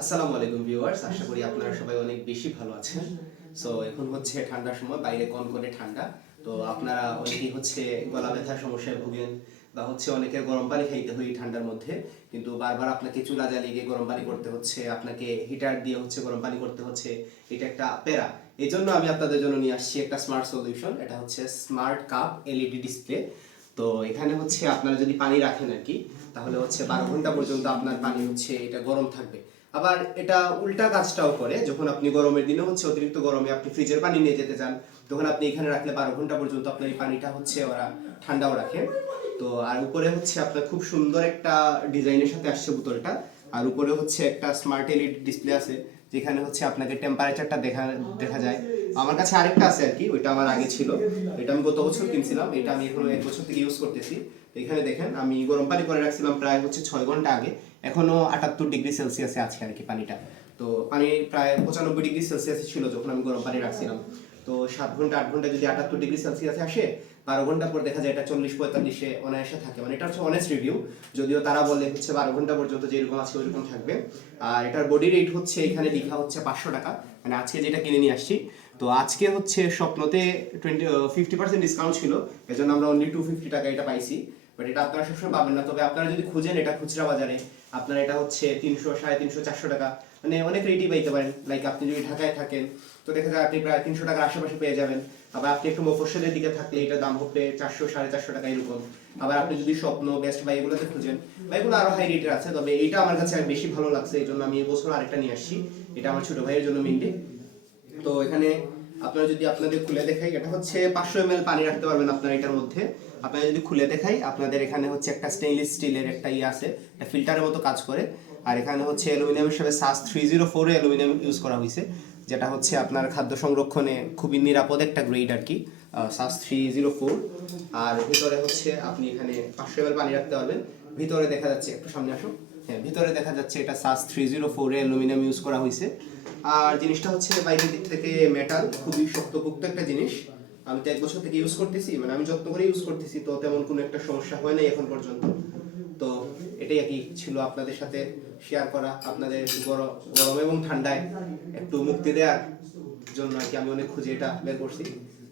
আসসালামু আলাইকুম ভিউয়ার্স, আশা করি আপনারা সবাই অনেক বেশি ভালো আছেন। সো এখন হচ্ছে ঠান্ডার সময়, বাইরে কনকনে ঠান্ডা। তো আপনারা অনেকেই হচ্ছে গলা ব্যথার সমস্যায় ভুগেন বা হচ্ছে অনেকের গরম পানি খাইতে হয় ঠান্ডার মধ্যে, কিন্তু বারবার আপনাকে চুলা জ্বালিয়ে গিয়ে গরম পানি করতে হচ্ছে, আপনাকে হিটার দিয়ে হচ্ছে গরম পানি করতে হচ্ছে। এটা একটা প্যারা। এই জন্য আমি আপনাদের জন্য নিয়ে আসছি একটা স্মার্ট সলিউশন। এটা হচ্ছে স্মার্ট কাপ এলইডি ডিসপ্লে। তো এখানে হচ্ছে আপনারা যদি পানি রাখেন আর কি, তাহলে হচ্ছে 12 ঘন্টা পর্যন্ত আপনার পানি হচ্ছে এটা গরম থাকবে। আবার এটা উল্টা কাজটাও করে, যখন আপনি গরমের দিনে হচ্ছে অতিরিক্ত গরমে আপনি ফ্রিজের পানি নিয়ে যেতে চান, তখন আপনি এখানে রাখলে 12 ঘন্টা পর্যন্ত আপনার এই পানিটা হচ্ছে ওরা ঠান্ডাও রাখে। তো আর উপরে হচ্ছে আপনার খুব সুন্দর একটা ডিজাইনের সাথে আসছে বোতলটা। আর উপরে হচ্ছে একটা স্মার্ট এলইডি ডিসপ্লে আছে, যেখানে হচ্ছে আপনাকে টেম্পারেচারটা দেখা দেখা যায়। আমার কাছে আরেকটা আছে আর কি, ওইটা আমার আগে ছিল। এটা আমি গত বছর কিনছিলাম, এটা আমি এখনো 1 বছর থেকে ইউজ করতেছি। এখানে দেখেন আমি গরম পানি করে রাখছিলাম প্রায় হচ্ছে 6 ঘন্টা আগে, এখনো 78 ডিগ্রি সেলসিয়াসে আছে আর কি পানিটা। তো পানি প্রায় 95 ডিগ্রি সেলসিয়াসে ছিল যখন আমি গরম পানি রাখছিলাম। তো 7 ঘন্টা 8 ঘন্টা যদি 78 ডিগ্রি সেলসিয়াসে আসে, 12 ঘন্টা পর দেখা যায় এটা 40-45-এ অনায়াসে থাকে। মানে এটা হচ্ছে অনেস্ট রিভিউ, যদিও তারা বলে হচ্ছে 12 ঘন্টা পর্যন্ত যেরকম আছে ওইরকম থাকবে। আর এটার বডি রেট হচ্ছে এখানে লেখা হচ্ছে 500 টাকা, মানে আজকে যেটা কিনে নিয়ে আসছি। তো আজকে হচ্ছে স্বপ্নতে 50% ডিসকাউন্ট ছিল, এজন্য আমরা অনলি 250 টাকা এটা পাইছি। বাট এটা আপনারা সবসময় পাবেন না, তবে আপনারা যদি খুঁজেন এটা খুচরা বাজারে, আপনারা এটা হচ্ছে 300, 350, 400 টাকা, মানে অনেক রেটই পাইতে পারেন। লাইক আপনি যদি ঢাকায় থাকেন, তো দেখা যায় আপনি প্রায় 300 টাকার আশেপাশে পেয়ে যাবেন। আবার আপনি একটু মফস্বলের দিকে থাকলে এটা দাম হবে 400, 450 টাকা এরকম। আবার আপনি যদি স্বপ্ন, বেস্ট বাই এগুলোতে খুঁজেন, বা এগুলো আরো হাই রেটের আছে, তবে এটা আমার কাছে বেশি ভালো লাগছে, এই জন্য আমি এবছর আরেকটা নিয়ে আসছি। এটা আমার ছোট ভাইয়ের জন্য মেনলি। তো এখানে আপনারা যদি আপনাদের খুলে দেখাই, এটা হচ্ছে 500 ml পানি রাখতে পারবেন আপনারা এটার মধ্যে। আপনারা যদি খুলে দেখাই, আপনাদের এখানে হচ্ছে একটা স্টেইনলেস স্টিলের একটা আছে, এটা ফিল্টারের মতো কাজ করে। আর এখানে হচ্ছে অ্যালুমিনিয়াম হিসেবে SAS 304 অ্যালুমিনিয়াম ইউজ করা হয়েছে, যেটা হচ্ছে আপনার খাদ্য সংরক্ষণে খুবই নিরাপদ একটা গ্রেড আর কি, SAS 304। আর ভিতরে হচ্ছে আপনি এখানে 500 ml পানি রাখতে পারবেন। ভিতরে দেখা যাচ্ছে, একটু সামনে আসো, হ্যাঁ ভিতরে দেখা যাচ্ছে এটা SAS 304 অ্যালুমিনিয়াম ইউজ করা হয়েছে। আর জিনিসটা হচ্ছে বাইরের দিক থেকে মেটাল, খুবই শক্তপোক্ত একটা জিনিস। আমি তো 1 বছর থেকে ইউজ করতেছি, মানে আমি যত্ন করে ইউজ করতেছি, তো তেমন কোনো একটা সমস্যা হয় নাই এখন পর্যন্ত। তো এটাই আর কি ছিল আপনাদের সাথে শেয়ার করা, আপনাদের গরম এবং ঠান্ডায় একটু মুক্তি দেওয়ার জন্য আর কি আমি অনেক খুঁজে এটা বের করছি।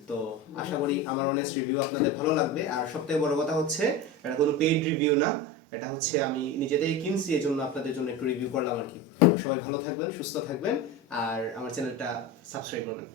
তো আশা করি আমার অনেস্ট রিভিউ আপনাদের ভালো লাগবে। আর সবথেকে বড় কথা হচ্ছে এটা কোনো পেইড রিভিউ না, এটা হচ্ছে আমি নিজেতেই কিনছি, এই জন্য আপনাদের জন্য একটু রিভিউ করলাম আর কি। সবাই ভালো থাকবেন, সুস্থ থাকবেন, আর আমার চ্যানেলটা সাবস্ক্রাইব করবেন।